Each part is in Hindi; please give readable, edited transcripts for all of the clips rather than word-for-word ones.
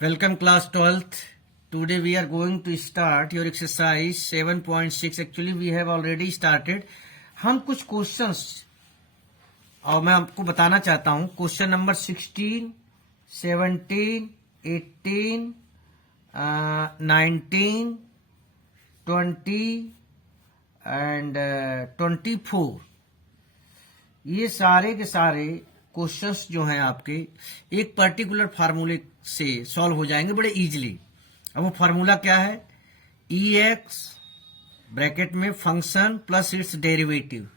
Welcome class 12th. Today we are going to start your exercise 7.6. Actually we have already started. हम कुछ क्वेश्चंस और मैं आपको बताना चाहता हूं. क्वेश्चन नंबर 16, 17, 18, 19, 20 एंड 24 ये सारे के सारे क्वेश्चंस जो हैं आपके एक पर्टिकुलर फार्मूले से सॉल्व हो जाएंगे बड़े इजीली. अब वो फार्मूला क्या है? ई एक्स ब्रैकेट में function plus its derivative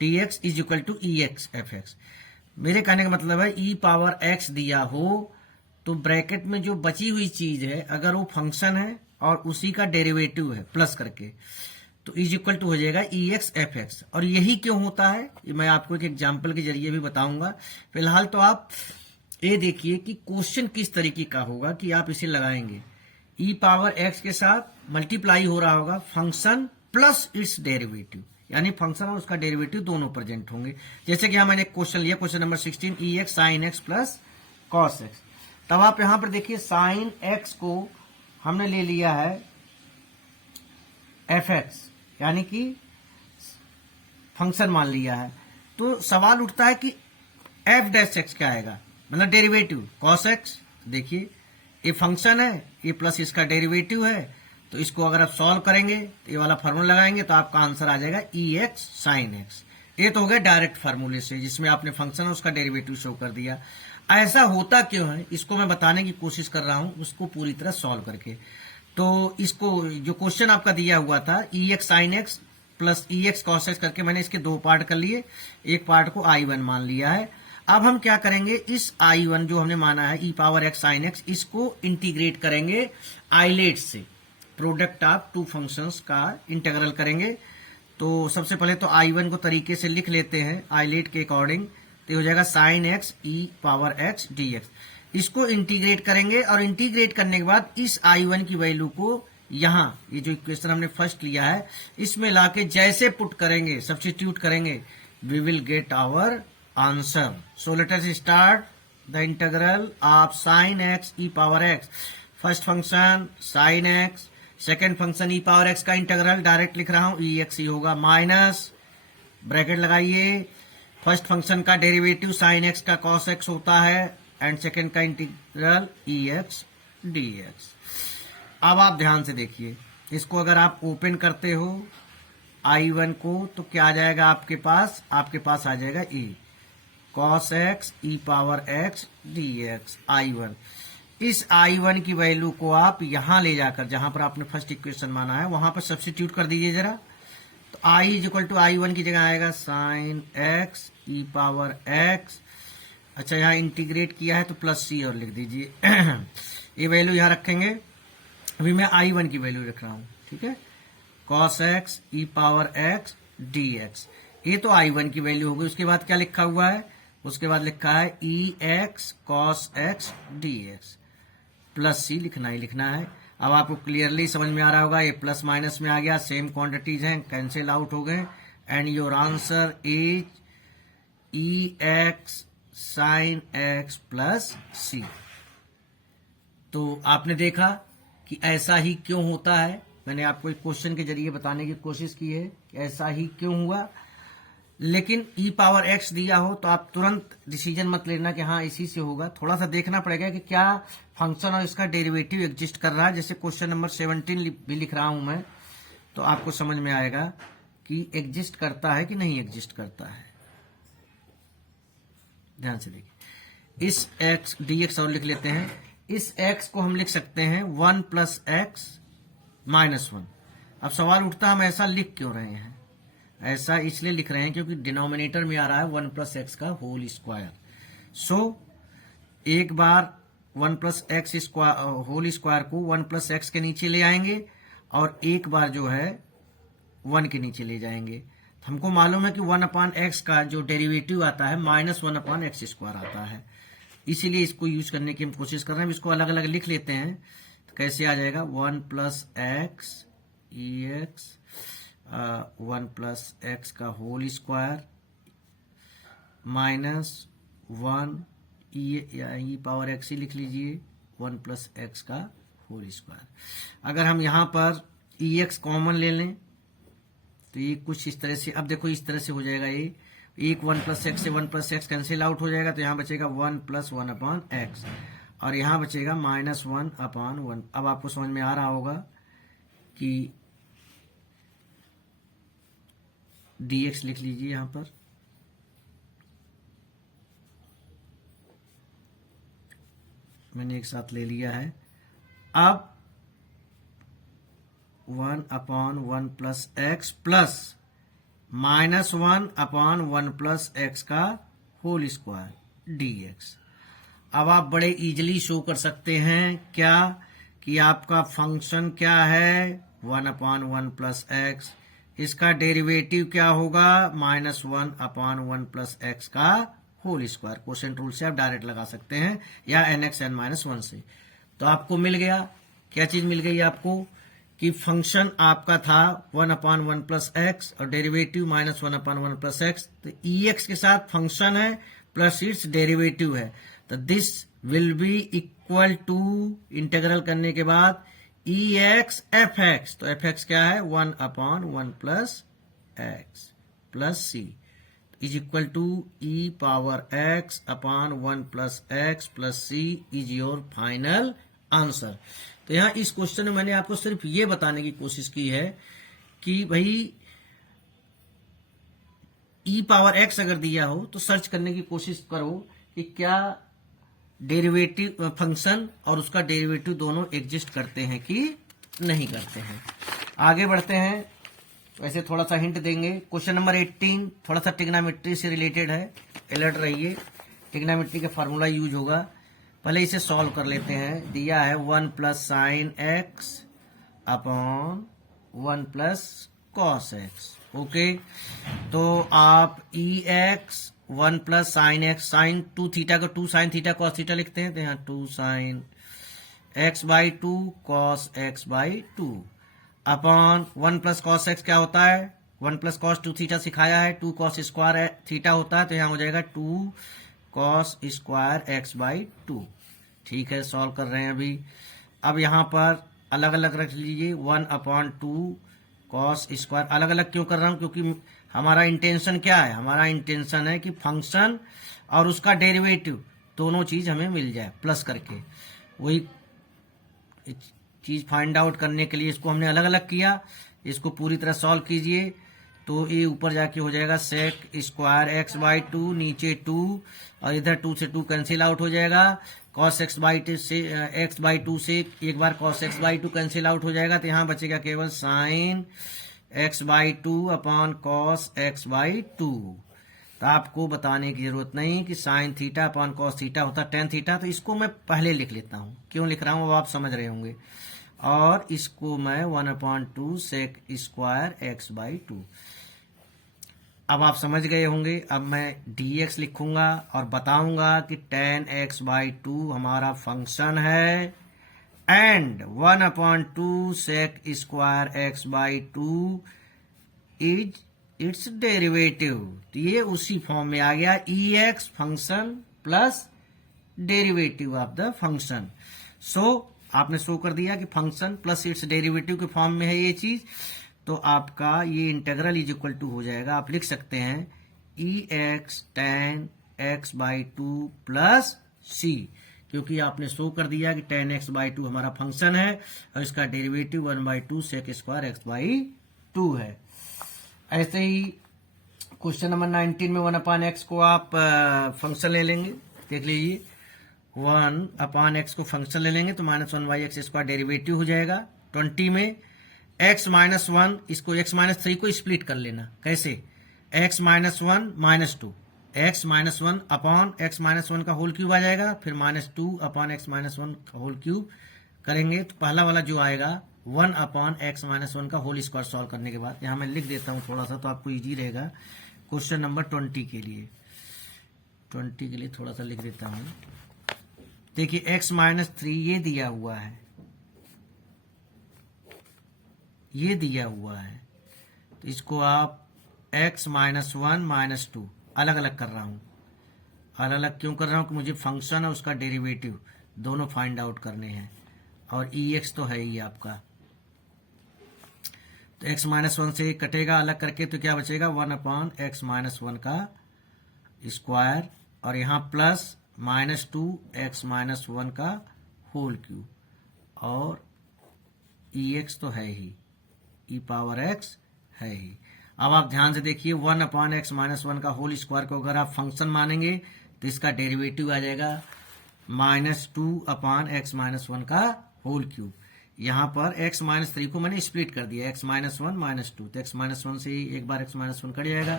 t x is equal to e x f x. मेरे कहने का मतलब है ई पावर एक्स दिया हो तो ब्रैकेट में जो बची हुई चीज है अगर वो फंक्शन है और उसी का डेरिवेटिव है प्लस करके तो इज इक्वल टू हो जाएगा ई एक्स एफ एक्स. और यही क्यों होता है ये मैं आपको एक एग्जाम्पल के जरिए भी बताऊंगा. फिलहाल तो आप ये देखिए कि क्वेश्चन किस तरीके का होगा कि आप इसे लगाएंगे. ई पावर एक्स के साथ मल्टीप्लाई हो रहा होगा फंक्शन प्लस इट्स डेरिवेटिव, यानी फंक्शन और उसका डेरिवेटिव दोनों प्रेजेंट होंगे. जैसे कि यहाँ मैंने क्वेश्चन लिया, question number 16, e x sine x plus cos x. तब आप यहां पर देखिए साइन एक्स को हमने ले लिया है एफ एक्स, यानी कि फंक्शन मान लिया है. तो सवाल उठता है कि एफ डैश एक्स क्या आएगा, मतलब डेरिवेटिव कॉस एक्स. देखिए ये फंक्शन है, ये प्लस इसका डेरिवेटिव है, तो इसको अगर आप सॉल्व करेंगे तो ये वाला फार्मूला लगाएंगे तो आपका आंसर आ जाएगा ई एक्स साइन एक्स. ये तो हो गया डायरेक्ट फार्मूले से जिसमें आपने फंक्शन और उसका डेरिवेटिव शो कर दिया. ऐसा होता क्यों है इसको मैं बताने की कोशिश कर रहा हूं, उसको पूरी तरह सॉल्व करके. तो इसको जो क्वेश्चन आपका दिया हुआ था ई एक्स साइन एक्स प्लस ई एक्स कॉस एक्स करके मैंने इसके दो पार्ट कर लिए, एक पार्ट को I1 मान लिया है. अब हम क्या करेंगे, इस I1 जो हमने माना है ई पावर एक्स साइन एक्स, इसको इंटीग्रेट करेंगे आइलेट से. प्रोडक्ट ऑफ टू फंक्शंस का इंटीग्रल करेंगे. तो सबसे पहले तो I1 को तरीके से लिख लेते हैं आइलेट के अकॉर्डिंग. तो हो जाएगा sign x e power x d x. इसको इंटीग्रेट करेंगे और इंटीग्रेट करने के बाद इस I1 की वैल्यू को यहां ये जो इक्वेशन हमने फर्स्ट लिया है इसमें लाके जैसे पुट करेंगे, सब्स्टिट्यूट करेंगे, we will get our answer. So let us start the integral of sine x e power x. First function sine x, second function e power x का इंटीग्रल डायरेक्ट लिख रहा हूं, ई एक्स ही होगा माइनस ब्रैकेट लगाइए. फर्स्ट फंक्शन का डेरिवेटिव साइन एक्स का कॉस एक्स होता है एंड सेकेंड का integral e x d x. अब आप ध्यान से देखिए, इसको अगर आप ओपन करते हो I1 को तो क्या आ जाएगा आपके पास आ जाएगा e cos x e power x dx I1. इस I1 की वैल्यू को आप यहां ले जाकर जहां पर आपने फर्स्ट इक्वेशन माना है वहां पर सब्स्टिट्यूट कर दीजिए जरा. तो I is equal to I1 की जगह आएगा sine x e power x. अच्छा यहाँ इंटीग्रेट किया है तो प्लस सी और लिख दीजिए. ये वैल्यू यहां रखेंगे. अभी मैं I1 की वैल्यू रख रहा हूं, ठीक है. cos x e power x dx, ये तो I1 की वैल्यू होगी. उसके बाद क्या लिखा हुआ है, उसके बाद लिखा है e x cos x dx plus C लिखना ही लिखना है. अब आपको क्लियरली समझ में आ रहा होगा, ये प्लस माइनस में आ गया, सेम क्वांटिटीज हैं, कैंसिल आउट हो गए and your answer is e x sine x plus C. तो आपने देखा कि ऐसा ही क्यों होता है. मैंने आपको एक क्वेश्चन के जरिए बताने की कोशिश की है कि ऐसा ही क्यों हुआ. लेकिन ई पावर एक्स दिया हो तो आप तुरंत डिसीजन मत लेना कि हाँ इसी से होगा. थोड़ा सा देखना पड़ेगा कि क्या फंक्शन और इसका डेरिवेटिव एग्जिस्ट कर रहा है. जैसे क्वेश्चन नंबर 17 भी लिख रहा हूं मैं, तो आपको समझ में आएगा कि एग्जिस्ट करता है कि नहीं एग्जिस्ट करता है. ध्यान से देखिए, इस एक्स डी एक्स और लिख लेते हैं. इस x को हम लिख सकते हैं 1 प्लस एक्स माइनस 1. अब सवाल उठता है हम ऐसा लिख क्यों रहे हैं. ऐसा इसलिए लिख रहे हैं क्योंकि डिनोमिनेटर में आ रहा है 1 प्लस एक्स का होल स्क्वायर. सो एक बार 1 प्लस एक्स होल स्क्वायर को 1 प्लस एक्स के नीचे ले आएंगे और एक बार जो है 1 के नीचे ले जाएंगे. हमको मालूम है कि 1 अपॉन एक्स का जो डेरिवेटिव आता है माइनस 1 अपॉन एक्स स्क्वायर आता है. इसीलिए इसको यूज करने की हम कोशिश कर रहे हैं. इसको अलग अलग लिख लेते हैं तो कैसे आ जाएगा 1 प्लस एक्स ई एक्स 1 प्लस एक्स का होल स्क्वायर माइनस 1 ई पावर एक्स ही लिख लीजिए 1 प्लस एक्स का होल स्क्वायर। अगर हम यहाँ पर ई एक्स कॉमन ले लें तो ये कुछ इस तरह से, अब देखो इस तरह से हो जाएगा, ये एक 1 प्लस एक्स से 1 प्लस एक्स कैंसिल आउट हो जाएगा, तो यहाँ बचेगा 1 प्लस 1 अपॉन एक्स, और यहाँ बचेगा माइनस 1 अपॉन 1। अब आपको समझ में आ रहा होगा कि dx लिख लीजिए यहाँ पर, मैंने एक साथ ले लिया है। अब 1 upon 1 plus x plus minus 1 upon 1 plus x का होल स्क्वायर dx। अब आप बड़े इजीली शो कर सकते हैं क्या कि आपका फंक्शन क्या है 1 अपॉन 1 प्लस एक्स, इसका डेरिवेटिव क्या होगा माइनस 1 अपॉन 1 प्लस एक्स का होल स्क्वायर। क्वोशिएंट रूल से आप डायरेक्ट लगा सकते हैं या nx n माइनस 1 से। तो आपको मिल गया, क्या चीज मिल गई आपको कि फंक्शन आपका था 1 अपॉन 1 प्लस एक्स और derivative minus 1 upon 1 plus x. तो ex के साथ फंक्शन है प्लस इट्स डेरिवेटिव है, तो this will be equal to, integral करने के बाद ex fx, तो fx क्या है 1 upon 1 plus x plus c is equal to e power x upon 1 plus x plus c is your final answer. तो यहाँ इस क्वेश्चन में मैंने आपको सिर्फ ये बताने की कोशिश की है कि भाई ई पावर x अगर दिया हो तो सर्च करने की कोशिश करो कि क्या डेरिवेटिव फंक्शन और उसका डेरिवेटिव दोनों एग्जिस्ट करते हैं कि नहीं करते हैं। आगे बढ़ते हैं, वैसे थोड़ा सा हिंट देंगे। क्वेश्चन नंबर 18 थोड़ा सा ट्रिग्नोमेट्री से रिलेटेड है, अलर्ट रहिए, ट्रिग्नोमेट्री का फार्मूला यूज होगा। पहले इसे सॉल्व कर लेते हैं। दिया है 1 plus sine x upon 1 plus cos x. Okay, तो आप e x 1 plus sine x, sine 2 theta को 2 साइन थीटा कॉस थीटा लिखते हैं, तो यहाँ 2 sign x by 2 cos x by 2 upon 1 plus cos x क्या होता है 1 प्लस कॉस 2 थीटा सिखाया है, 2 कॉस स्क्वायर थीटा होता है, तो यहाँ हो जाएगा 2 कॉस स्क्वायर एक्स बाई 2। ठीक है, सॉल्व कर रहे हैं अभी। अब यहाँ पर अलग अलग रख लीजिए, 1 अपॉन 2 कॉस स्क्वायर। अलग अलग क्यों कर रहा हूँ, क्योंकि हमारा इंटेंशन क्या है, हमारा इंटेंशन है कि फंक्शन और उसका डेरिवेटिव दोनों चीज हमें मिल जाए प्लस करके। वही चीज फाइंड आउट करने के लिए इसको हमने अलग अलग किया। इसको पूरी तरह सॉल्व कीजिए तो ये ऊपर जाके हो जाएगा सेक स्क्वायर एक्स बाई 2, नीचे 2 और इधर 2 से 2 कैंसिल आउट हो जाएगा। कॉस एक्स बाई 2 से एक्स बाई 2 से एक बार cos x by 2 cancel out हो जाएगा, तो यहाँ बचेगा केवल sine x by 2 upon cos x by 2। तो आपको बताने की जरूरत नहीं कि sine theta upon cos theta होता है टेन थीटा, तो इसको मैं पहले लिख लेता हूँ। क्यों लिख रहा हूँ वो आप समझ रहे होंगे। और इसको मैं 1/2 सेक स्क्वायर एक्स बाई 2। अब आप समझ गए होंगे। अब मैं dx लिखूंगा और बताऊंगा कि tan x बाई 2 हमारा फंक्शन है and 1/2 sec square x by 2 is its derivative. तो ये उसी फॉर्म में आ गया, ex function plus derivative of the function. So आपने शो कर दिया कि फंक्शन प्लस इट्स डेरिवेटिव के फॉर्म में है ये चीज, तो आपका ये इंटीग्रल इज इक्वल टू हो जाएगा, आप लिख सकते हैं ex tan x by 2 plus c, क्योंकि आपने शो कर दिया कि tan x बाई 2 हमारा फंक्शन है और इसका derivative 1/2 sec square x by 2 है। ऐसे ही क्वेश्चन नंबर 19 में 1/x को आप फंक्शन ले लेंगे, देख लीजिए 1/x को फंक्शन ले लेंगे तो -1/x स्क्वायर डेरिवेटिव हो जाएगा। 20 में x माइनस 1, इसको x माइनस 3 को स्प्लिट कर लेना। कैसे, x minus 1 minus 2, x minus 1 upon x minus 1 का होल क्यूब आ जाएगा, फिर -2 अपॉन x माइनस 1 का होल क्यूब करेंगे तो पहला वाला जो आएगा 1/x माइनस 1 का होल स्क्वायर सॉल्व करने के बाद। यहाँ मैं लिख देता हूँ थोड़ा सा तो आपको इजी रहेगा। क्वेश्चन नंबर 20 के लिए थोड़ा सा लिख देता हूँ। देखिए x माइनस 3 ये दिया हुआ है, ये दिया हुआ है, तो इसको आप x माइनस 1 माइनस 2 अलग अलग कर रहा हूं। अलग अलग क्यों कर रहा हूँ कि मुझे फंक्शन और उसका डेरिवेटिव दोनों फाइंड आउट करने हैं, और EX तो है ही आपका। तो x माइनस 1 से कटेगा अलग करके, तो क्या बचेगा 1/x माइनस 1 का स्क्वायर, और यहाँ प्लस -2x माइनस 1 का होल क्यूब, और EX तो है ही, e पावर x है ही। अब आप ध्यान से देखिए 1/x माइनस 1 का होल स्क्वायर को अगर आप फंक्शन मानेंगे तो इसका डेरिवेटिव आ जाएगा -2/x माइनस 1 का होल क्यूब। यहाँ पर x माइनस 3 को मैंने स्प्लिट कर दिया, x माइनस 1 माइनस 2, तो x माइनस 1 से ही एक बार x माइनस 1 कट जाएगा,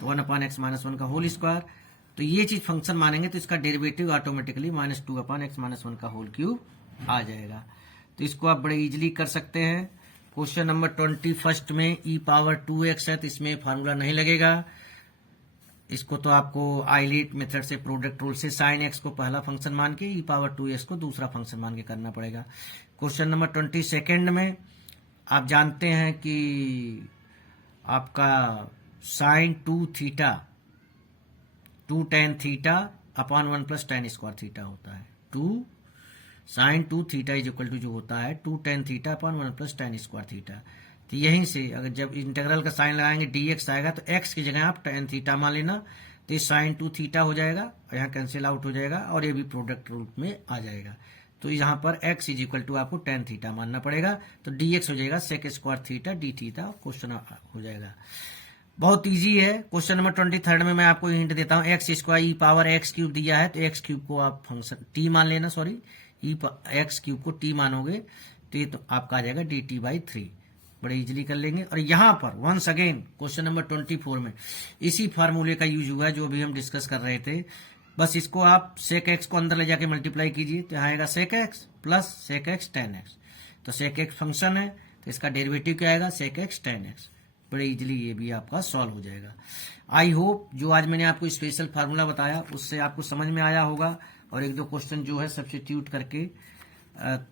तो 1/x माइनस 1 का होल स्क्वायर। तो ये चीज फंक्शन मानेंगे तो इसका डेरिवेटिव ऑटोमेटिकली -2/x माइनस 1 का होल क्यूब आ जाएगा। तो इसको आप बड़े इजीली कर सकते हैं। क्वेश्चन नंबर 21 में e पावर 2x है, तो इसमें फार्मूला नहीं लगेगा। इसको तो आपको आइलेट मेथड से, प्रोडक्ट रूल से साइन x को पहला फंक्शन मान के e पावर 2x को दूसरा फंक्शन मान के करना पड़ेगा। क्वेश्चन नंबर 22 में आप जानते हैं कि आपका sine 2 theta 2 tan theta upon 1 plus tan square theta होता है। Sine 2 theta is equal to जो होता है 2 tan theta upon 1 plus tan square theta. तो यहीं से अगर जब इंटीग्रल का साइन लगाएंगे dx आएगा, तो x की जगह आप tan थीटा मान लेना, तो ये साइन 2 थीटा हो जाएगा और यहाँ कैंसिल आउट हो जाएगा, और ये भी प्रोडक्ट रूप में आ जाएगा। तो यहाँ पर x इज इक्वल टू आपको tan थीटा मानना पड़ेगा, तो dx हो जाएगा sec square theta d theta, question हो जाएगा। बहुत इजी है। क्वेश्चन नंबर 23 में मैं आपको हिंट देता हूँ, x square e power x cube दिया है, तो x क्यूब को आप फंक्शन t मान लेना, सॉरी x क्यूब को t मानोगे तो ये तो आपका आ जाएगा dt/3, बड़े इजीली कर लेंगे। और यहाँ पर वंस अगेन क्वेश्चन नंबर 24 में इसी फार्मूले का यूज हुआ है जो अभी हम डिस्कस कर रहे थे, बस इसको आप सेक x को अंदर ले जाके मल्टीप्लाई कीजिए, तो यहाँ आएगा sec x plus sec x tan x। तो सेक x फंक्शन है, तो इसका डेरिवेटिव क्या आएगा सेक x tan x। बड़े इजीली ये भी आपका सॉल्व हो जाएगा। आई होप जो आज मैंने आपको स्पेशल फार्मूला बताया उससे आपको समझ में आया होगा, और एक दो क्वेश्चन जो है सब्स्टिट्यूट करके,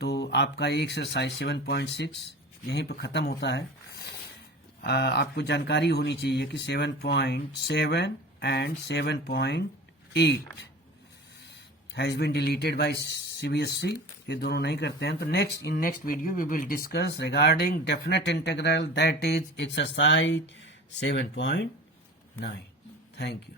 तो आपका एक्सरसाइज 7.6 यहीं पर ख़त्म होता है। आपको जानकारी होनी चाहिए कि 7.7 and 7.8 has been deleted by CBSE, ये दोनों नहीं करते हैं। तो in next video we will discuss regarding definite integral, that is exercise 7.9। Thank you.